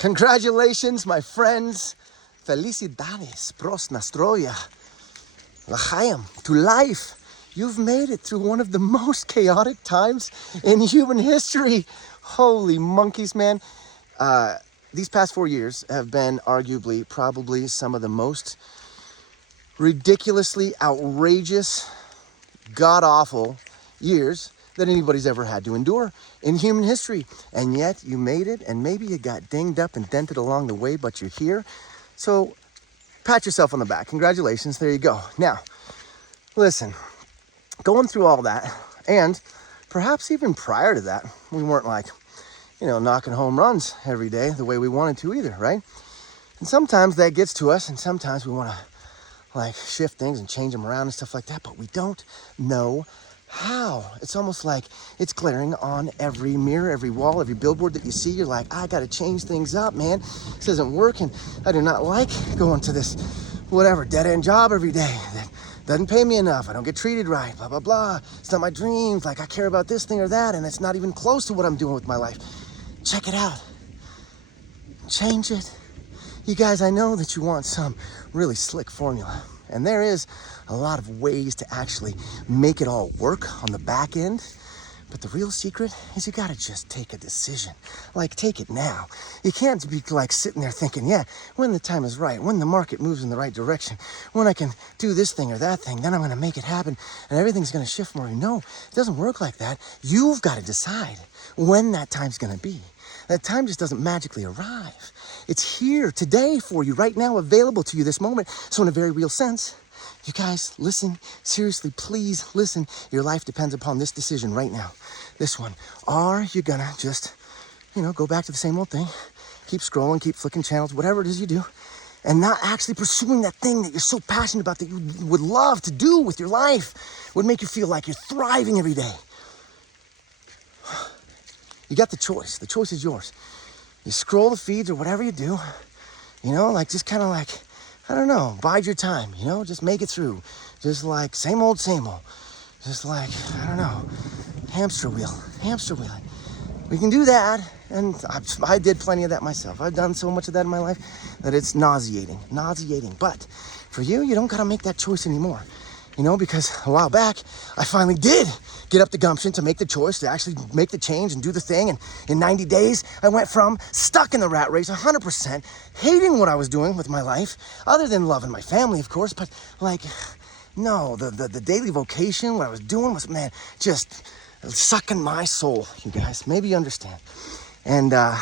Congratulations, my friends. Felicidades, pros nastroya, l'chaim, to life. You've made it through one of the most chaotic times in human history. Holy monkeys, man. These past 4 years have been arguably probably some of the most ridiculously outrageous, god-awful years that anybody's ever had to endure in human history. And yet you made it, and maybe you got dinged up and dented along the way, but you're here. So pat yourself on the back. Congratulations, there you go. Now, listen, going through all that, and perhaps even prior to that, we weren't like, knocking home runs every day the way we wanted to either, right? And sometimes that gets to us, and sometimes we want to like shift things and change them around and stuff like that, but we don't know how. It's almost like it's glaring on every mirror, every wall, every billboard that you see. You're like, I got to change things up, man. This isn't working. I do not like going to this whatever dead-end job every day that doesn't pay me enough. I don't get treated right, blah, blah, blah. It's not my dreams. Like, I care about this thing or that, and it's not even close to what I'm doing with my life. Check it out. Change it. You guys, I know that you want some really slick formula, and there is a lot of ways to actually make it all work on the back end. But the real secret is you gotta just take a decision. Like, take it now. You can't be like sitting there thinking, yeah, when the time is right, when the market moves in the right direction, when I can do this thing or that thing, then I'm gonna make it happen and everything's gonna shift more. No, it doesn't work like that. You've gotta decide when that time's gonna be. That time just doesn't magically arrive. It's here today for you, right now, available to you this moment. So in a very real sense, you guys, listen, seriously, please listen. Your life depends upon this decision right now. This one. Are you gonna just, go back to the same old thing, keep scrolling, keep flicking channels, whatever it is you do, and not actually pursuing that thing that you're so passionate about, that you would love to do with your life, would make you feel like you're thriving every day? You got the choice. The choice is yours. You scroll the feeds or whatever you do, just kind of like, I don't know, bide your time, just make it through. Just like same old. Just like, I don't know, hamster wheeling. We can do that, and I did plenty of that myself. I've done so much of that in my life that it's nauseating. But for you, you don't gotta make that choice anymore. Because a while back, I finally did get up the gumption to make the choice, to actually make the change and do the thing. And in 90 days, I went from stuck in the rat race 100%, hating what I was doing with my life, other than loving my family, of course. But no, the daily vocation, what I was doing was, man, just sucking my soul, you guys. Maybe you understand. And I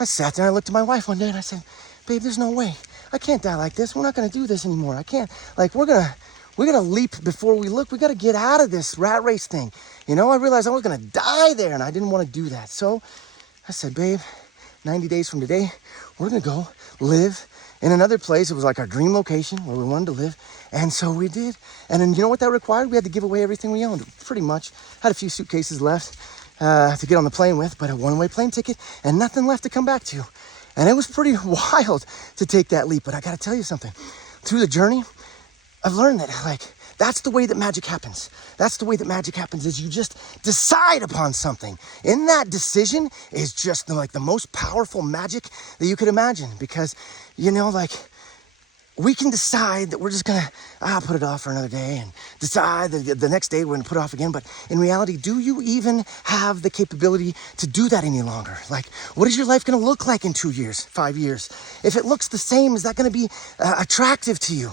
sat there and I looked at my wife one day and I said, babe, there's no way. I can't die like this. We're not going to do this anymore. I can't. We're gonna leap before we look. We gotta get out of this rat race thing. I realized I was gonna die there, and I didn't want to do that. So I said, babe, 90 days from today, we're gonna go live in another place. It was like our dream location where we wanted to live. And so we did. And then you know what that required? We had to give away everything we owned, pretty much. Had a few suitcases left to get on the plane with, but a one-way plane ticket and nothing left to come back to. And it was pretty wild to take that leap. But I gotta tell you something. Through the journey, I've learned that, that's the way that magic happens. That's the way that magic happens, is you just decide upon something. In that decision is just the most powerful magic that you could imagine. Because, we can decide that we're just gonna put it off for another day, and decide that the next day we're gonna put it off again. But in reality, do you even have the capability to do that any longer? What is your life gonna look like in 2 years, 5 years? If it looks the same, is that gonna be attractive to you?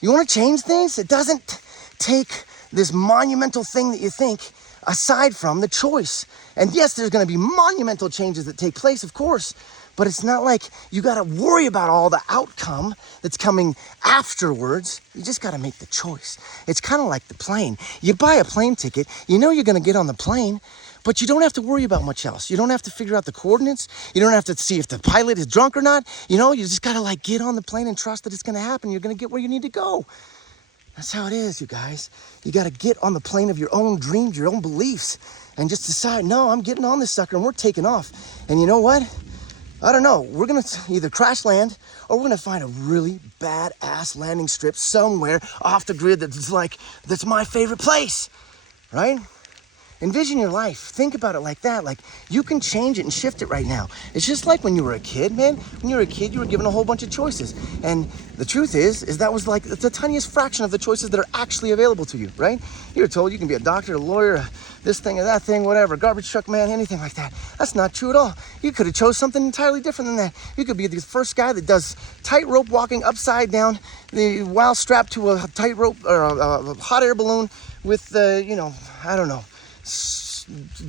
You want to change things? It doesn't take this monumental thing that you think aside from the choice. And yes, there's going to be monumental changes that take place, of course, but it's not like you got to worry about all the outcome that's coming afterwards. You just got to make the choice. It's kind of like the plane. You buy a plane ticket, you're going to get on the plane, but you don't have to worry about much else. You don't have to figure out the coordinates. You don't have to see if the pilot is drunk or not. You just got to get on the plane and trust that it's going to happen. You're going to get where you need to go. That's how it is, you guys. You got to get on the plane of your own dreams, your own beliefs, and just decide, no, I'm getting on this sucker and we're taking off. And you know what? I don't know. We're going to either crash land or we're going to find a really badass landing strip somewhere off the grid that's my favorite place, right? Envision your life. Think about it like that. Like, you can change it and shift it right now. It's just like when you were a kid, man. When you were a kid, you were given a whole bunch of choices. And the truth is that was like the tiniest fraction of the choices that are actually available to you, right? You were told you can be a doctor, a lawyer, this thing or that thing, whatever, garbage truck man, anything like that. That's not true at all. You could have chose something entirely different than that. You could be the first guy that does tightrope walking upside down while strapped to a tightrope or a hot air balloon with, I don't know,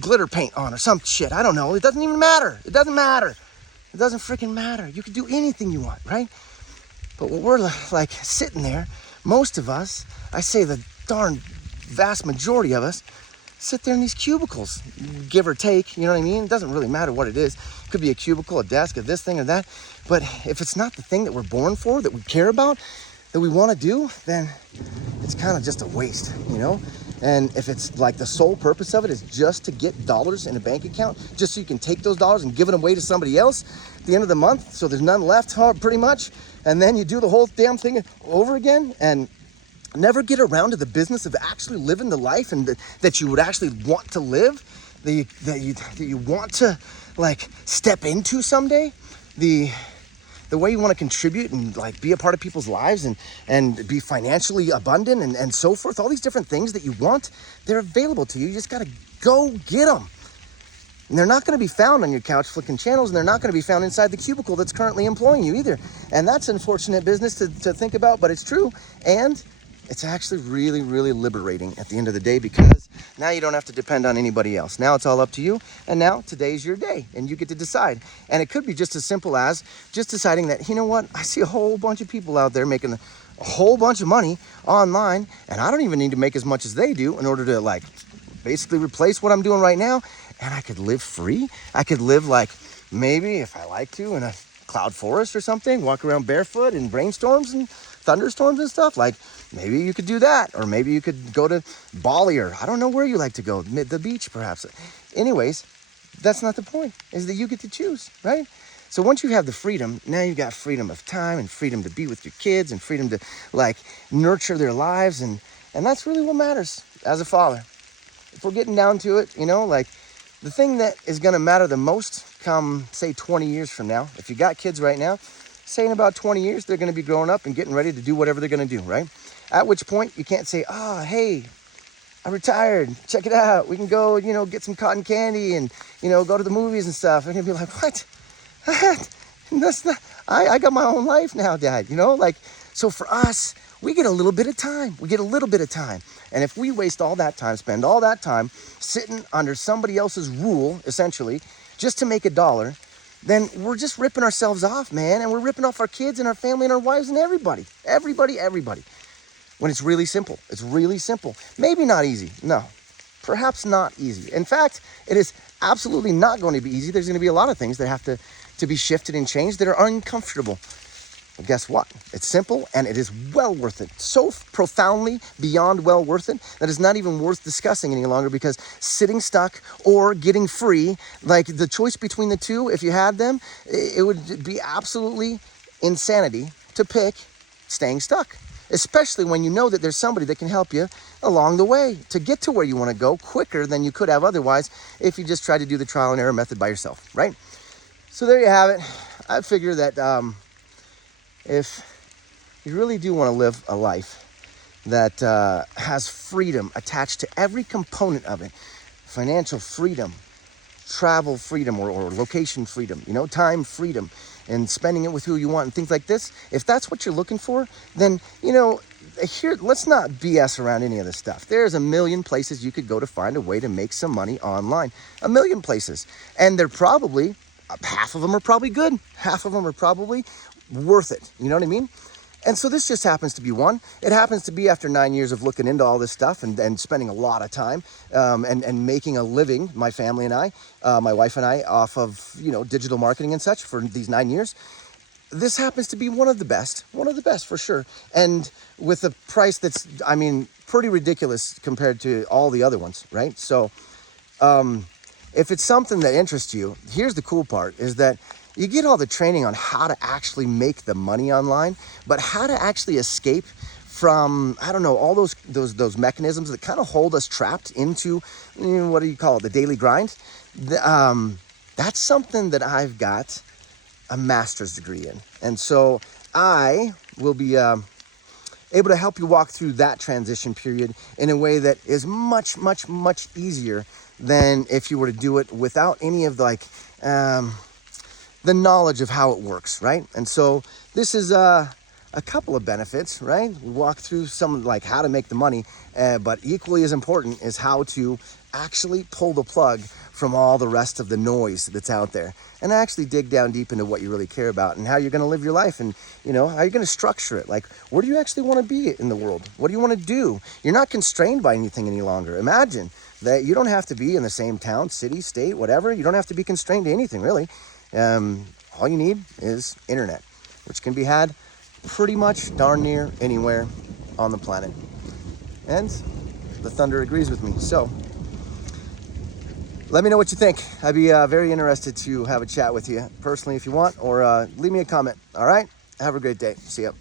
glitter paint on or some shit. I don't know. It doesn't even matter. It doesn't matter. It doesn't freaking matter. You can do anything you want, right? But when we're like sitting there, most of us, I say the darn vast majority of us, sit there in these cubicles, give or take, you know what I mean? It doesn't really matter what it is. It could be a cubicle, a desk, a this thing or that. But if it's not the thing that we're born for, that we care about, that we want to do, then it's kind of just a waste, you know? And if it's like the sole purpose of it is just to get dollars in a bank account, just so you can take those dollars and give them away to somebody else at the end of the month, so there's none left, pretty much, and then you do the whole damn thing over again and never get around to the business of actually living the life and that you would actually want to live, that you want to like step into someday, the way you want to contribute and like be a part of people's lives and be financially abundant and so forth. All these different things that you want, they're available to you. You just got to go get them. And they're not going to be found on your couch flicking channels, and they're not going to be found inside the cubicle that's currently employing you either. And that's unfortunate business to think about, but it's true. And it's actually really, really liberating at the end of the day, because now you don't have to depend on anybody else. Now it's all up to you. And now today's your day and you get to decide. And it could be just as simple as just deciding that, you know what, I see a whole bunch of people out there making a whole bunch of money online, and I don't even need to make as much as they do in order to like basically replace what I'm doing right now. And I could live free. I could live like maybe if I like to in a cloud forest or something, walk around barefoot in brainstorms and thunderstorms and stuff. Like maybe you could do that, or maybe you could go to Bali, or I don't know where you like to go, the beach perhaps. Anyways, that's not the point, is that you get to choose, right? So once you have the freedom, now you've got freedom of time and freedom to be with your kids and freedom to like nurture their lives. And that's really what matters as a father. If we're getting down to it, you know, like the thing that is going to matter the most come, say, 20 years from now, if you got kids right now, say in about 20 years, they're going to be growing up and getting ready to do whatever they're going to do, right? At which point you can't say, oh, hey, I retired. Check it out. We can go, you know, get some cotton candy and, you know, go to the movies and stuff. They're going to be like, what? That's not, I got my own life now, Dad, you know? Like, so for us, we get a little bit of time. We get a little bit of time. And if we waste all that time, spend all that time sitting under somebody else's rule, essentially, just to make $1, then we're just ripping ourselves off, man. And we're ripping off our kids and our family and our wives and everybody. When it's really simple. It's really simple. Maybe not easy. No, perhaps not easy. In fact, it is absolutely not going to be easy. There's going to be a lot of things that have to be shifted and changed that are uncomfortable. But guess what? It's simple and it is well worth it. So profoundly beyond well worth it that it's not even worth discussing any longer, because sitting stuck or getting free, like the choice between the two, if you had them, it would be absolutely insanity to pick staying stuck, especially when you know that there's somebody that can help you along the way to get to where you want to go quicker than you could have otherwise if you just tried to do the trial and error method by yourself, right? So there you have it. I figure that if you really do want to live a life that has freedom attached to every component of it, financial freedom, travel freedom, or location freedom, you know, time freedom, and spending it with who you want and things like this, if that's what you're looking for, then, you know, here, let's not BS around any of this stuff. There's a million places you could go to find a way to make some money online. A million places. And they're probably, half of them are probably good. Half of them are probably worth it. You know what I mean? And so this just happens to be one. It happens to be after 9 years of looking into all this stuff and spending a lot of time and making a living, my family and I, my wife and I, off of, you know, digital marketing and such for these 9 years. This happens to be one of the best for sure. And with a price that's, I mean, pretty ridiculous compared to all the other ones, right? So if it's something that interests you, here's the cool part, is that you get all the training on how to actually make the money online, but how to actually escape from, I don't know, all those mechanisms that kind of hold us trapped into, what do you call it, the daily grind. That's something that I've got a master's degree in. And so I will be able to help you walk through that transition period in a way that is much, much, much easier than if you were to do it without any of the knowledge of how it works, right? And so this is a couple of benefits, right? We walk through some like how to make the money, but equally as important is how to actually pull the plug from all the rest of the noise that's out there and actually dig down deep into what you really care about and how you're going to live your life and, how you're going to structure it. Like, where do you actually want to be in the world? What do you want to do? You're not constrained by anything any longer. Imagine that you don't have to be in the same town, city, state, whatever. You don't have to be constrained to anything, really. All you need is internet, which can be had pretty much darn near anywhere on the planet. And the thunder agrees with me. So let me know what you think. I'd be very interested to have a chat with you personally if you want, or leave me a comment. All right? Have a great day. See ya.